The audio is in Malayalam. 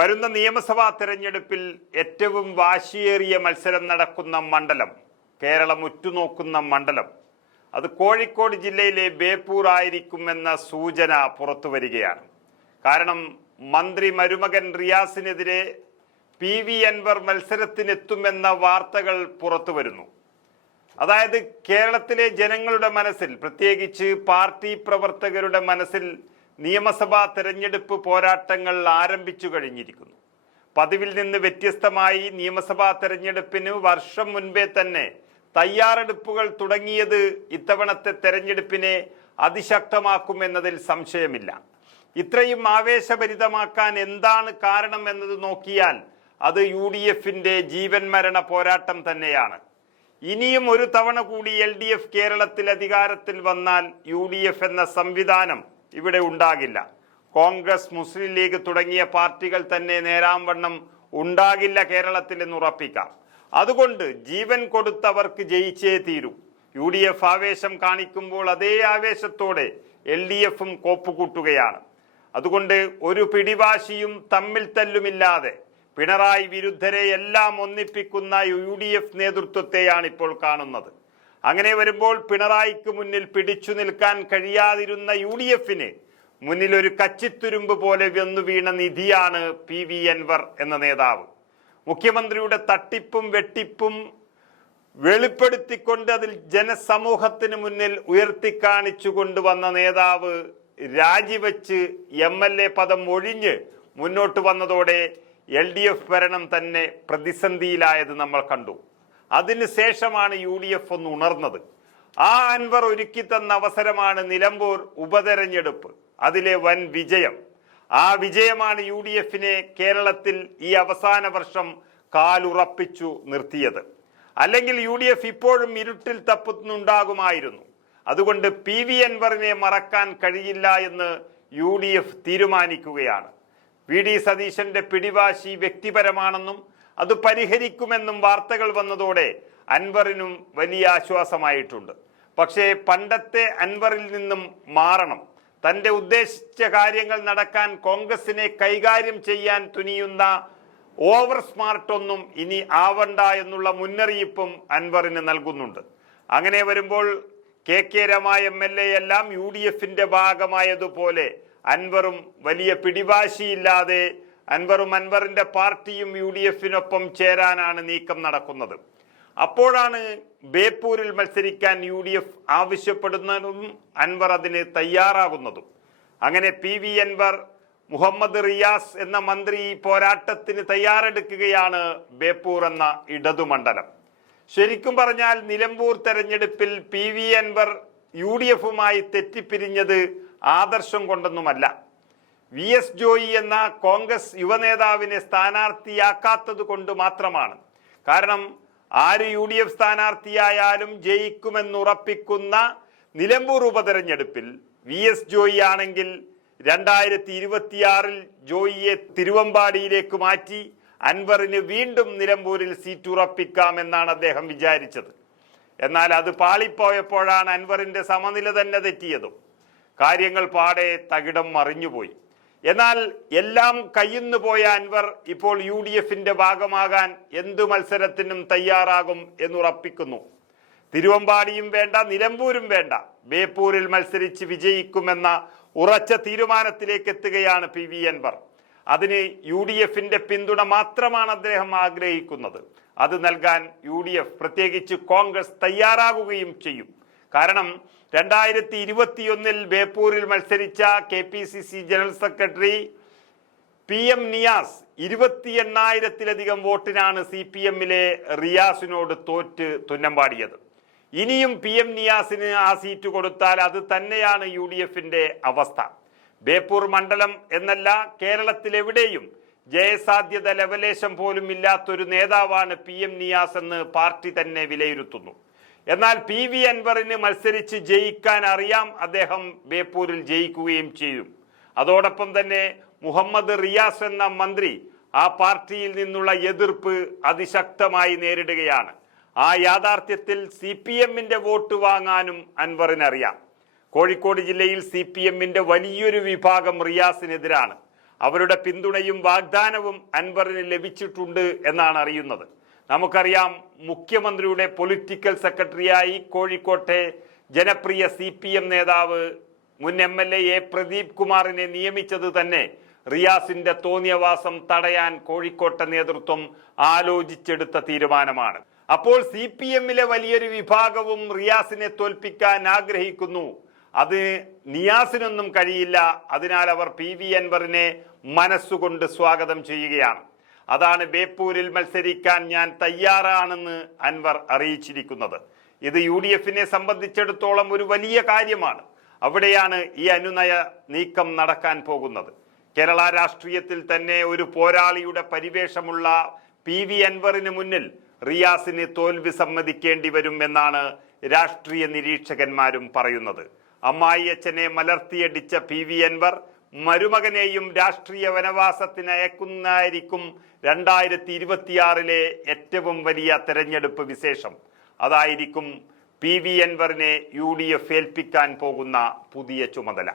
വരുന്ന നിയമസഭാ തെരഞ്ഞെടുപ്പിൽ ഏറ്റവും വാശിയേറിയ മത്സരം നടക്കുന്ന മണ്ഡലം, കേരളം ഉറ്റുനോക്കുന്ന മണ്ഡലം, അത് കോഴിക്കോട് ജില്ലയിലെ ബേപ്പൂർ ആയിരിക്കുമെന്ന സൂചന പുറത്തു വരികയാണ്. കാരണം മന്ത്രി മരുമകൻ റിയാസിനെതിരെ PV അൻവർ മത്സരത്തിനെത്തുമെന്ന വാർത്തകൾ പുറത്തു വരുന്നു. അതായത് കേരളത്തിലെ ജനങ്ങളുടെ മനസ്സിൽ, പ്രത്യേകിച്ച് പാർട്ടി പ്രവർത്തകരുടെ മനസ്സിൽ നിയമസഭാ തെരഞ്ഞെടുപ്പ് പോരാട്ടങ്ങൾ ആരംഭിച്ചു കഴിഞ്ഞിരിക്കുന്നു. പതിവിൽ നിന്ന് വ്യത്യസ്തമായി നിയമസഭാ തെരഞ്ഞെടുപ്പിന് വർഷം മുൻപേ തന്നെ തയ്യാറെടുപ്പുകൾ തുടങ്ങിയത് ഇത്തവണത്തെ തെരഞ്ഞെടുപ്പിനെ അതിശക്തമാക്കുമെന്നതിൽ സംശയമില്ല. ഇത്രയും ആവേശഭരിതമാക്കാൻ എന്താണ് കാരണം എന്നത് നോക്കിയാൽ അത് UDFന്റെ ജീവൻ മരണ പോരാട്ടം തന്നെയാണ്. ഇനിയും ഒരു തവണ കൂടി LDF കേരളത്തിൽ അധികാരത്തിൽ വന്നാൽ UDF എന്ന സംവിധാനം ഇവിടെ ഉണ്ടാകില്ല. കോൺഗ്രസ്, മുസ്ലിം ലീഗ് തുടങ്ങിയ പാർട്ടികൾ തന്നെ നേരാംവണ്ണം ഉണ്ടാകില്ല കേരളത്തിൽ എന്ന് ഉറപ്പിക്കാം. അതുകൊണ്ട് ജീവൻ കൊടുത്തവർക്ക് ജയിച്ചേ തീരൂ. UDF ആവേശം കാണിക്കുമ്പോൾ അതേ ആവേശത്തോടെ LDFും കോപ്പുകൂട്ടുകയാണ്. അതുകൊണ്ട് ഒരു പിടിവാശിയും തമ്മിൽ തല്ലുമില്ലാതെ പിണറായി വിരുദ്ധരെ എല്ലാം ഒന്നിപ്പിക്കുന്ന UDF നേതൃത്വത്തെയാണ് ഇപ്പോൾ കാണുന്നത്. അങ്ങനെ വരുമ്പോൾ പിണറായിക്ക് മുന്നിൽ പിടിച്ചു നിൽക്കാൻ കഴിയാതിരുന്ന UDFന് മുന്നിൽ ഒരു കച്ചിത്തുരുമ്പ് പോലെ വന്നു വീണ നിധിയാണ് PV അൻവർ എന്ന നേതാവ്. മുഖ്യമന്ത്രിയുടെ തട്ടിപ്പും വെട്ടിപ്പും വെളിപ്പെടുത്തിക്കൊണ്ട് അതിൽ ജനസമൂഹത്തിന് മുന്നിൽ ഉയർത്തിക്കാണിച്ചു കൊണ്ടുവന്ന നേതാവ് രാജിവെച്ച് MLA പദം ഒഴിഞ്ഞ് മുന്നോട്ട് വന്നതോടെ LDF ഭരണം തന്നെ പ്രതിസന്ധിയിലായത് നമ്മൾ കണ്ടു. അതിനുശേഷമാണ് UDF ഒന്ന് ഉണർന്നത്. ആ അൻവർ ഒരുക്കി തന്ന അവസരമാണ് നിലമ്പൂർ ഉപതെരഞ്ഞെടുപ്പ്, അതിലെ വൻ വിജയം. ആ വിജയമാണ് UDFനെ കേരളത്തിൽ ഈ അവസാന വർഷം കാലുറപ്പിച്ചു നിർത്തിയത്. അല്ലെങ്കിൽ UDF ഇപ്പോഴും ഇരുട്ടിൽ തപ്പുന്നുണ്ടാകുമായിരുന്നു. അതുകൊണ്ട് PV അൻവറിനെ മറക്കാൻ കഴിയില്ല എന്ന് UDF തീരുമാനിക്കുകയാണ്. VD സതീശന്റെ പിടിവാശി വ്യക്തിപരമാണെന്നും അത് പരിഹരിക്കുമെന്നും വാർത്തകൾ വന്നതോടെ അൻവറിനും വലിയ ആശ്വാസമായിട്ടുണ്ട്. പക്ഷേ പണ്ടത്തെ അൻവറിൽ നിന്നും മാറണം. തൻ്റെ ഉദ്ദേശിച്ച കാര്യങ്ങൾ നടക്കാൻ കോൺഗ്രസിനെ കൈകാര്യം ചെയ്യാൻ തുനിയുന്ന ഓവർ സ്മാർട്ടൊന്നും ഇനി ആവണ്ട എന്നുള്ള മുന്നറിയിപ്പും അൻവറിന് നൽകുന്നുണ്ട്. അങ്ങനെ വരുമ്പോൾ KK രമ MLA എല്ലാം UDFന്റെ ഭാഗമായതുപോലെ അൻവറും വലിയ പിടിവാശിയില്ലാതെ അൻവറും അൻവറിന്റെ പാർട്ടിയും UDFനൊപ്പം ചേരാനാണ് നീക്കം നടക്കുന്നത്. അപ്പോഴാണ് ബേപ്പൂരിൽ മത്സരിക്കാൻ UDF ആവശ്യപ്പെടുന്നതും അൻവർ അതിന് തയ്യാറാകുന്നതും. അങ്ങനെ PV അൻവർ, മുഹമ്മദ് റിയാസ് എന്ന മന്ത്രി പോരാട്ടത്തിന് തയ്യാറെടുക്കുകയാണ് ബേപ്പൂർ എന്ന ഇടതുമണ്ഡലം. ശരിക്കും പറഞ്ഞാൽ നിലമ്പൂർ തെരഞ്ഞെടുപ്പിൽ PV അൻവർ UDFുമായി തെറ്റിപ്പിരിഞ്ഞത് ആദർശം കൊണ്ടൊന്നുമല്ല. VS ജോയി എന്ന കോൺഗ്രസ് യുവനേതാവിനെ സ്ഥാനാർത്ഥിയാക്കാത്തത് കൊണ്ട് മാത്രമാണ്. കാരണം ആര് UDF സ്ഥാനാർത്ഥിയായാലും ജയിക്കുമെന്നുറപ്പിക്കുന്ന നിലമ്പൂർ ഉപതെരഞ്ഞെടുപ്പിൽ VS ജോയി ആണെങ്കിൽ 2026 ജോയിയെ തിരുവമ്പാടിയിലേക്ക് മാറ്റി അൻവറിന് വീണ്ടും നിലമ്പൂരിൽ സീറ്റ് ഉറപ്പിക്കാമെന്നാണ് അദ്ദേഹം വിചാരിച്ചത്. എന്നാൽ അത് പാളിപ്പോയപ്പോഴാണ് അൻവറിന്റെ സമനില തന്നെ തെറ്റിയതും. കാര്യങ്ങൾ പാടെ തകിടം മറിഞ്ഞുപോയി. എന്നാൽ എല്ലാം കയ്യിന്നു പോയ അൻവർ ഇപ്പോൾ UDFന്റെ ഭാഗമാകാൻ എന്തു മത്സരത്തിനും തയ്യാറാകും എന്നുറപ്പിക്കുന്നു. തിരുവമ്പാടിയും വേണ്ട, നിലമ്പൂരും വേണ്ട, ബേപ്പൂരിൽ മത്സരിച്ച് വിജയിക്കുമെന്ന ഉറച്ച തീരുമാനത്തിലേക്ക് എത്തുകയാണ് PV അൻവർ. അതിന് UDFന്റെ പിന്തുണ മാത്രമാണ് അദ്ദേഹം ആഗ്രഹിക്കുന്നത്. അത് നൽകാൻ UDF, പ്രത്യേകിച്ച് കോൺഗ്രസ് തയ്യാറാകുകയും ചെയ്യും. കാരണം 2021 ബേപ്പൂരിൽ മത്സരിച്ച KPCC general secretary PM Niyas 28,000-ലധികം വോട്ടിനാണ് CPMലെ റിയാസിനോട് തോറ്റ് തുന്നമ്പാടിയത്. ഇനിയും PM നിയാസിന് ആ സീറ്റ് കൊടുത്താൽ അത് തന്നെയാണ് UDFന്റെ അവസ്ഥ. ബേപ്പൂർ മണ്ഡലം എന്നല്ല, കേരളത്തിലെവിടെയും ജയസാധ്യത ലവലേശം പോലും ഇല്ലാത്തൊരു നേതാവാണ് PM നിയാസ് എന്ന് പാർട്ടി തന്നെ വിലയിരുത്തുന്നു. എന്നാൽ PV അൻവറിന് മത്സരിച്ച് ജയിക്കാൻ അറിയാം. അദ്ദേഹം ബേപ്പൂരിൽ ജയിക്കുകയും ചെയ്യും. അതോടൊപ്പം തന്നെ മുഹമ്മദ് റിയാസ് എന്ന മന്ത്രി ആ പാർട്ടിയിൽ നിന്നുള്ള എതിർപ്പ് അതിശക്തമായി നേരിടുകയാണ്. ആ യാഥാർത്ഥ്യത്തിൽ CPMന്റെ വോട്ട് വാങ്ങാനും അൻവറിനറിയാം. കോഴിക്കോട് ജില്ലയിൽ CPMന്റെ വലിയൊരു വിഭാഗം റിയാസിനെതിരാണ്. അവരുടെ പിന്തുണയും വാഗ്ദാനവും അൻവറിന് ലഭിച്ചിട്ടുണ്ട് എന്നാണ് അറിയുന്നത്. നമുക്കറിയാം, മുഖ്യമന്ത്രിയുടെ പൊളിറ്റിക്കൽ സെക്രട്ടറിയായി കോഴിക്കോട്ടെ ജനപ്രിയ CPM നേതാവ് മുൻ MLA പ്രദീപ് കുമാറിനെ നിയമിച്ചത് തന്നെ റിയാസിന്റെ തോന്നിയവാസം തടയാൻ കോഴിക്കോട്ടെ നേതൃത്വം ആലോചിച്ചെടുത്ത തീരുമാനമാണ്. അപ്പോൾ CPM-ലെ വലിയൊരു വിഭാഗവും റിയാസിനെ തോൽപ്പിക്കാൻ ആഗ്രഹിക്കുന്നു. അത് നിയാസിനൊന്നും കഴിയില്ല. അതിനാൽ അവർ PV അൻവറിനെ മനസ്സുകൊണ്ട് സ്വാഗതം ചെയ്യുകയാണ്. അതാണ് ബേപ്പൂരിൽ മത്സരിക്കാൻ ഞാൻ തയ്യാറാണെന്ന് അൻവർ അറിയിച്ചിരിക്കുന്നത്. ഇത് UDF-നെ സംബന്ധിച്ചിടത്തോളം ഒരു വലിയ കാര്യമാണ്. അവിടെയാണ് ഈ അനുനയ നീക്കം നടക്കാൻ പോകുന്നത്. കേരള രാഷ്ട്രീയത്തിൽ തന്നെ ഒരു പോരാളിയുടെ പരിവേഷമുള്ള PV അൻവറിന് മുന്നിൽ റിയാസിന് തോൽവി സമ്മതിക്കേണ്ടി വരും എന്നാണ് രാഷ്ട്രീയ നിരീക്ഷകന്മാരും പറയുന്നത്. അമ്മായി അച്ഛനെ മലർത്തിയടിച്ച PV അൻവർ മരുമകനെയും രാഷ്ട്രീയ വനവാസത്തിന് അയക്കുന്നതായിരിക്കും 2026-ലെ ഏറ്റവും വലിയ തെരഞ്ഞെടുപ്പ് വിശേഷം. അതായിരിക്കും PV അൻവറിനെ UDF ഏൽപ്പിക്കാൻ പോകുന്ന പുതിയ ചുമതല.